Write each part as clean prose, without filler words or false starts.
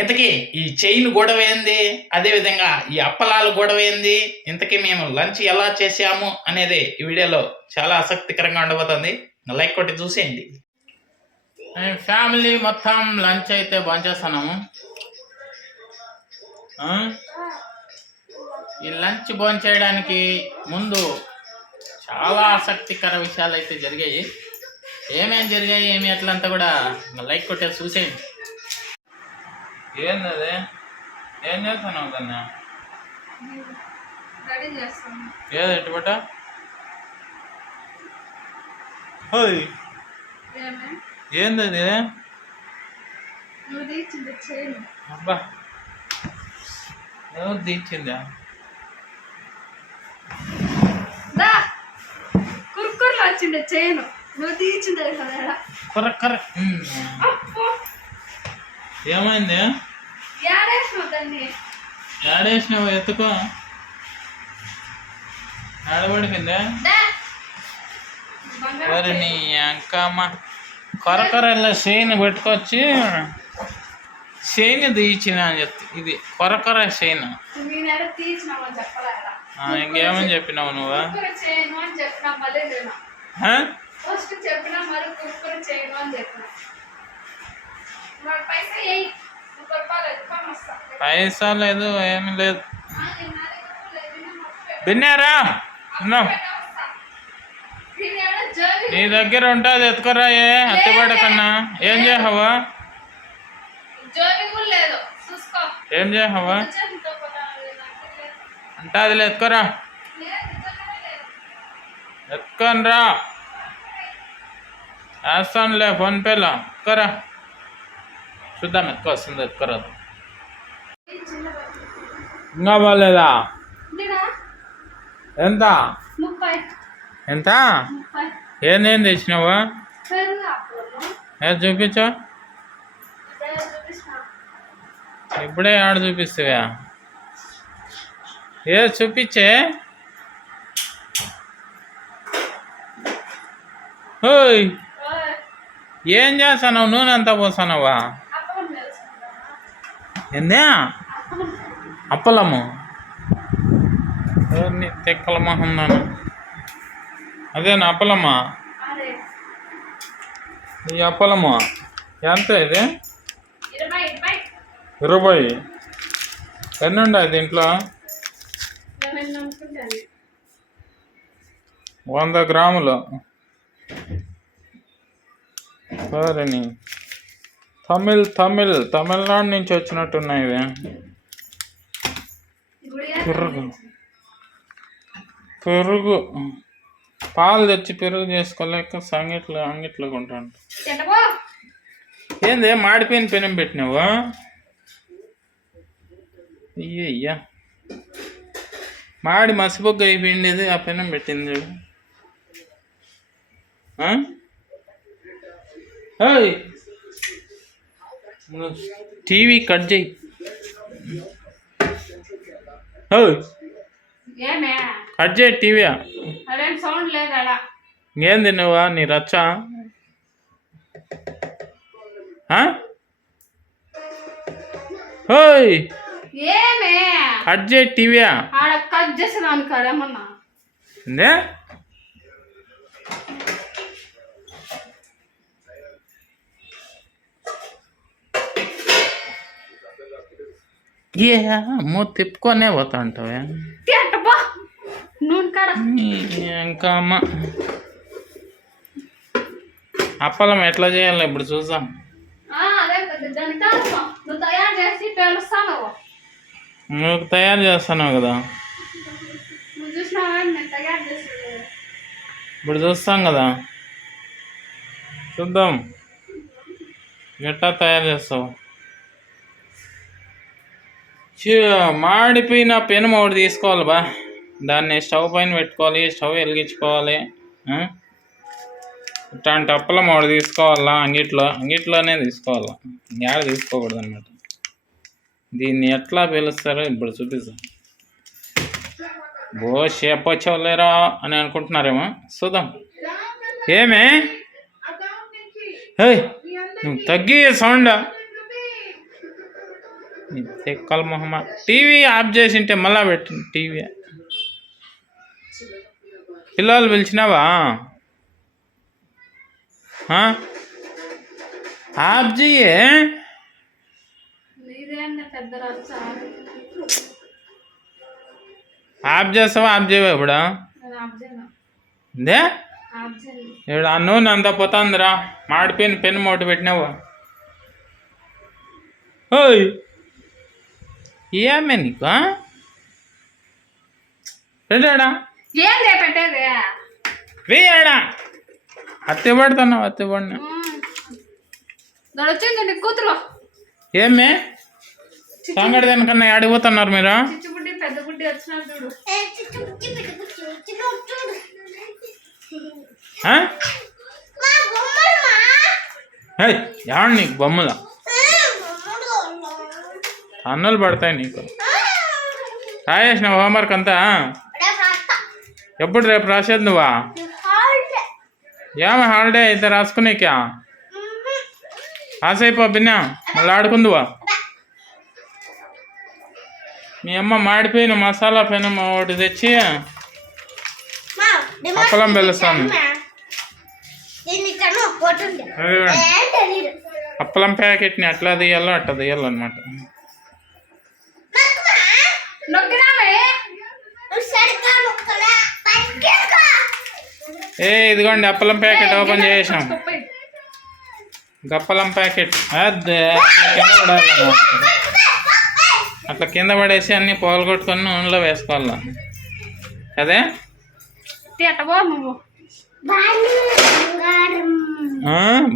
ఇంతకీ ఈ చైన్ గొడవ ఏంది, అదేవిధంగా ఈ అప్పలాలు గొడవ ఏంది, ఇంతకీ మేము లంచ్ ఎలా చేసాము అనేది ఈ వీడియోలో చాలా ఆసక్తికరంగా ఉండబోతుంది. లైక్ కొట్టి చూసేయండి. ఫ్యామిలీ మొత్తం లంచ్ అయితే భోంచేస్తున్నాము. ఈ లంచ్ భోంచేయడానికి ముందు చాలా ఆసక్తికర విషయాలు అయితే జరిగాయి. ఏమేమి జరిగాయి ఏమి ఎట్లంతా కూడా లైక్ కొట్టేసి చూసేయండి. ఏంది అది? ఏం చేస్తున్నావు కన్నా? ఏది ఎట్టుబట్ట? ఏంది అది? అబ్బా ఎవరు తీర్చిందా? కుర్కుర్లు వచ్చిండే చేయను నువ్వు తీర్చిండే కదా. కర్ర ఏమైంది? ఏడేసినావు? ఎత్తుకో. ఆడబడిపోయిందా? సరే నీ అంకమ్మ కొరకొరలో షైన్ పెట్టుకొచ్చి షైన్ తీయించిన అని చెప్తా. ఇది కొరకొర షైన్. ఇంకేమని చెప్పినావు నువ్వు? పైసా లేదు ఏమి లేదు. విన్నారా? నీ దగ్గర ఉంటుంది ఎత్తుకోరా. ఎత్తుపడకన్నా ఏం చేయవా? ఏం చేయవా అంటే అది ఎత్తుకోరా. ఎత్తుకొని రా. వేస్తానులే ఫోన్పేలో. ఎత్తుకోరా చూద్దాం. ఎత్తుకో వస్తుంది. ఎత్తుకోరాదు. ఇంకా బాగాలేదా? ఎంత ఎంత? ఏందేం తెచ్చినావు? ఏది చూపించు. ఇప్పుడే ఆడ చూపిస్తావా? ఏ చూపించే. ఓయ్ ఏం చేస్తావు? నూనె అంతా పోసానవా? ఏందే? అప్పలము తెక్కలమా ఉన్నాను. అదేనా అప్పలమ్మా? ఈ అప్పలము ఎంత ఇది? 20. ఎన్ని ఉన్నాయి దీంట్లో? 100 గ్రాములు. సరే తమిళనాడు నుంచి వచ్చినట్టున్నాయి ఇవి. పెరుగు పాలు తెచ్చి పెరుగు చేసుకోలేక అంగిట్లో కొంటాను. ఏంది మాడిపోయిన పెనం పెట్టినావు? అయ్యయ్యా మాడి మసిబొగ్గ అయిపోయిండేది. ఆ పెనం పెట్టింది చూడు. టీవీ కట్ చేయి. కట్ చేయి టీవీ. ఏంది నువ్వా నీ రచ్చ? కట్ చేయి టీవీ. తిప్పుకొనే పోతా ఉంటావే. ఇంకా అమ్మ అప్పలం ఎట్లా చేయాలి ఇప్పుడు చూద్దాం. నువ్వు తయారు చేస్తున్నావు కదా, ఇప్పుడు చూస్తాం కదా. చూద్దాం ఎట్లా తయారు చేస్తావు. మాడిపోయిన పెనం ఒకటి తీసుకోవాలి బా. దాన్ని స్టవ్ పైన పెట్టుకోవాలి. స్టవ్ వెలిగించుకోవాలి. ఇట్లాంటి అప్పలం ఒకటి తీసుకోవాలా. అంగిట్లోనే తీసుకోవాలా. ఇంకేడ తీసుకోకూడదు అన్నమాట. దీన్ని ఎట్లా పిలుస్తారో ఇప్పుడు చూపిస్తాం. చెప్పలేరా అని అనుకుంటున్నారేమో. చూద్దాం. ఏమే నువ్వు తగ్గి సౌండ్. తెక్కల మొహమ్మ టీవీ ఆఫ్ చేసింటే మళ్ళా పెట్టు టీవీ. పిల్లలు పిలిచినావా? ఆఫ్ చెయ్యే. ఆఫ్ చేస్తావా ఆఫ్ చేయవా ఇప్పుడు? ఇదే ఇప్పుడు ఆ నూనె అంతా పోతుందిరా. మాడిపోయిన పెన్ను మూట పెట్టినావు. ఓయ్ ఏమే నీకు పెట్టాడా? వేయాడా? అత్తి పడుతున్నావు అత్తి పడినా కూతురు ఏమే సంగడి దానికన్నా ఆడిపోతున్నారు మీరు? పెద్ద గుడ్డి వచ్చినారు చూడు. ఎవడు నీకు బొమ్మలా? అన్నులు పడతాయి నీకు. రాయేసిన హోంవర్క్ అంతా? ఎప్పుడు రేపు రాసేది నువ్వా? ఏమ హాలిడే అయితే రాసుకునేకా? రాసైపో బిన్నా మళ్ళీ ఆడుకుందువా? మీ అమ్మ మాడిపోయిన మసాలా పెనం ఒకటి తెచ్చి అప్పలం పిలుస్తాను. అప్పలం ప్యాకెట్ని అట్లా తీయాలో అట్లా తీయాలి అనమాట. ఇదిగోండి అప్పలం ప్యాకెట్ ఓపెన్ చేసాం. గప్పలం ప్యాకెట్ అదే కింద పడాలి. అట్లా కింద పడేసి అన్నీ పోగొట్టుకొని నూనెలో వేసుకోవాలి. అదే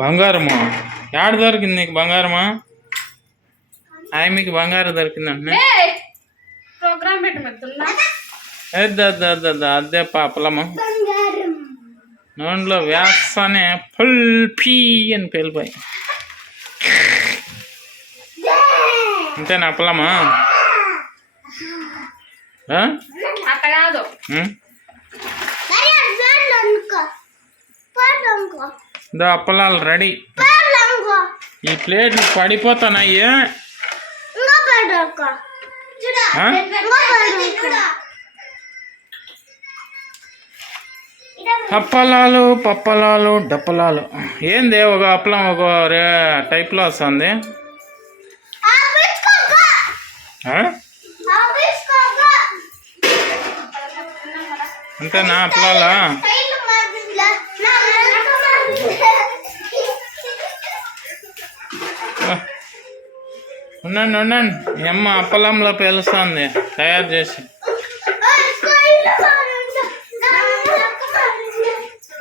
బంగారము ఏడ దొరికింది నీకు? బంగారమా? మీకు బంగారం దొరికిందంటే అదే పాపలము నూనెలో వేస్తానే ఫుల్ పీ అని పేలిపోయి. అంతేనా అప్పలమా? అప్పలాలు రెడీ. ఈ ప్లేట్లు పడిపోతానయ్యి. అప్పలాలు పప్పలాలు డప్పలాలు ఏంది? ఒక అప్పలం ఒక టైప్లో వస్తుంది. అంతేనా అప్పలాలా? ఉండండి ఉండండి. మీ అమ్మ అప్పలంలో పేలుస్తుంది తయారు చేసి.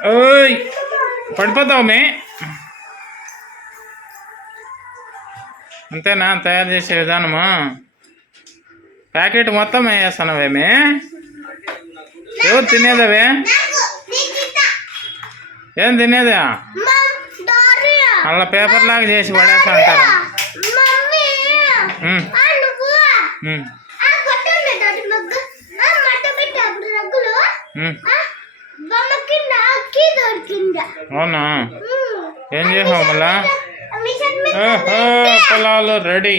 ఓయ్ పడిపోతావు మే. అంతేనా తయారు చేసే విధానమా? ప్యాకెట్ మొత్తం వేసేస్తున్నావేమే? ఎవరు తినేదవే? ఏం తినేదా? అలా పేపర్ లాగా చేసి పడేస్తా అంటారు. అవునా? ఏం చేసావు మళ్ళా? పొలాలు రెడీ.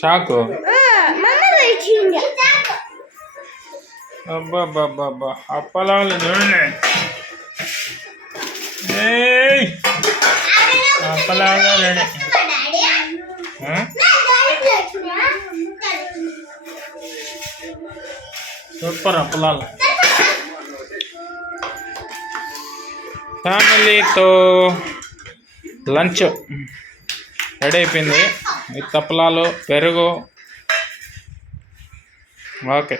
షాకు అబ్బాబ్బాబ్బా అప్పలాలు చూడండి. అప్పలాలు రెడీ. సూపర్ అప్పలాలు. ఫ్యామిలీతో లంచ్ రెడీ అయిపోయింది. ఈ తప్పలాలు పెరుగు. ఓకే.